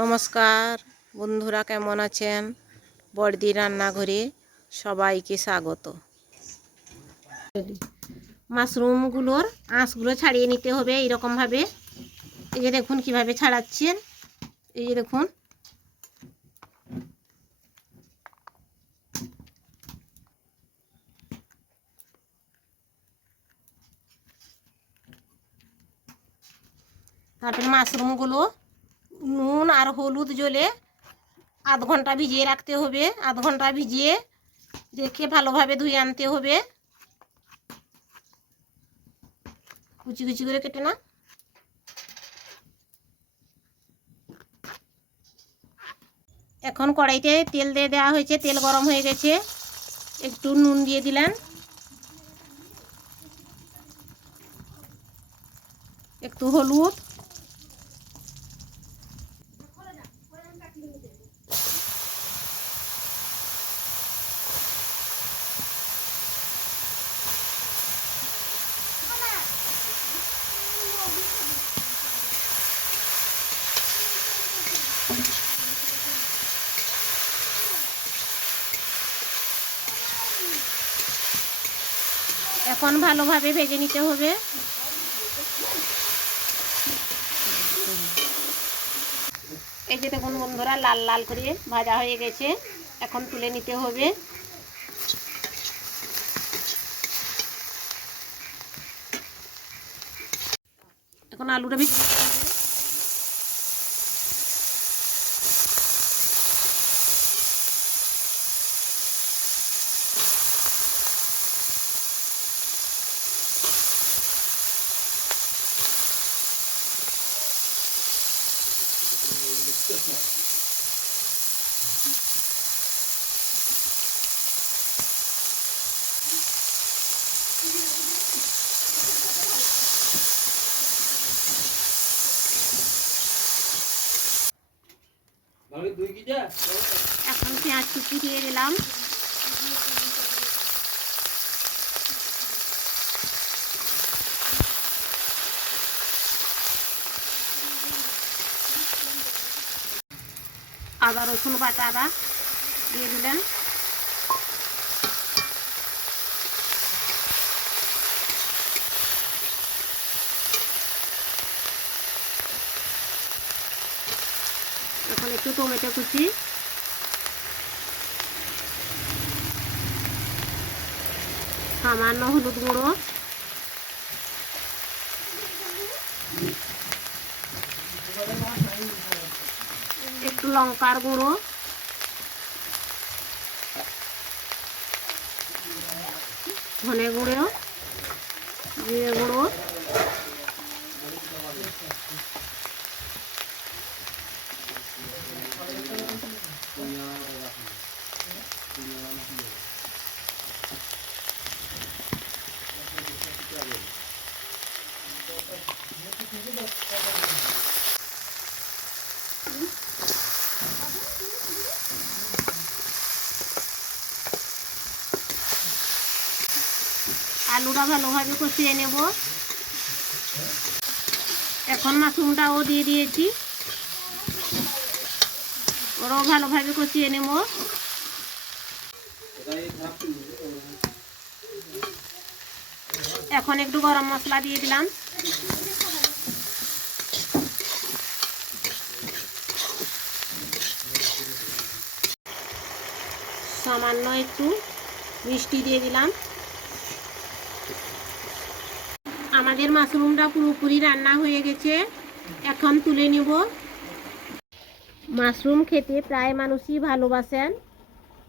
নমস্কার বন্ধুরা, কেমন আছেন? বড়দি রান্নাঘরে সবাইকে স্বাগত। মাশরুমগুলোর আঁশগুলো ছাড়িয়ে নিতে হবে এইরকমভাবে। এই যে দেখুন কিভাবে ছাড়াচ্ছেন, এই যে দেখুন। তারপরে মাশরুমগুলো নুন আর হলুদ জলে আধ ঘন্টা ভিজিয়ে রাখতে হবে। আধ ঘন্টা ভিজিয়ে রেখে ভালোভাবে ধুয়ে আনতে হবে। কুচি কুচি করে কেটে না। এখন কড়াইতে তেল দিয়ে দেওয়া হয়েছে, তেল গরম হয়ে গেছে। একটু নুন দিয়ে দিলেন, একটু হলুদ, এখন ভালোভাবে ভেজে নিতে হবে। এই যে দেখুন বন্ধুরা, লাল লাল করে ভাজা হয়ে গেছে। এখন তুলে নিতে হবে। এখন আলুটা ভেজে নিতে হবে। এখন পেঁয়াজ কুচি দিয়ে দিলাম। আদা রসুন বাটা দিয়ে দিলেন। এখন একটু টমেটো কুচি, সামান্য হলুদ গুঁড়ো, একটু লঙ্কার গুঁড়ো, ধনে গুঁড়ো, জিরে গুঁড়ো, আলুটা ভালোভাবে কষিয়ে নেব। এখন মাশরুমটাও দিয়ে দিয়েছি, ওরাও ভালোভাবে কষিয়ে নেব। এখন একটু গরম মশলা দিয়ে দিলাম। সামান্য একটু মিষ্টি দিয়ে দিলাম। আমাদের মাশরুমটা পুরোপুরি রান্না হয়ে গেছে। এখন তুলে নেব। মাশরুম খেতে প্রায় মানুষই ভালোবাসেন।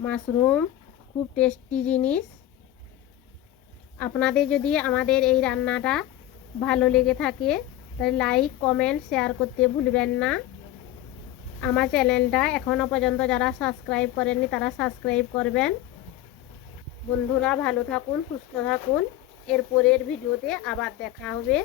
মাশরুম খুব টেস্টি জিনিস। আপনাদের যদি আমাদের এই রান্নাটা ভালো লেগে থাকে তাহলে লাইক, কমেন্ট, শেয়ার করতে ভুলবেন না। আমার চ্যানেলটা এখনও পর্যন্ত যারা সাবস্ক্রাইব করেননি তারা সাবস্ক্রাইব করবেন। বন্ধুরা ভালো থাকুন, সুস্থ থাকুন। এরপরের ভিডিওতে আবার দেখা হবে।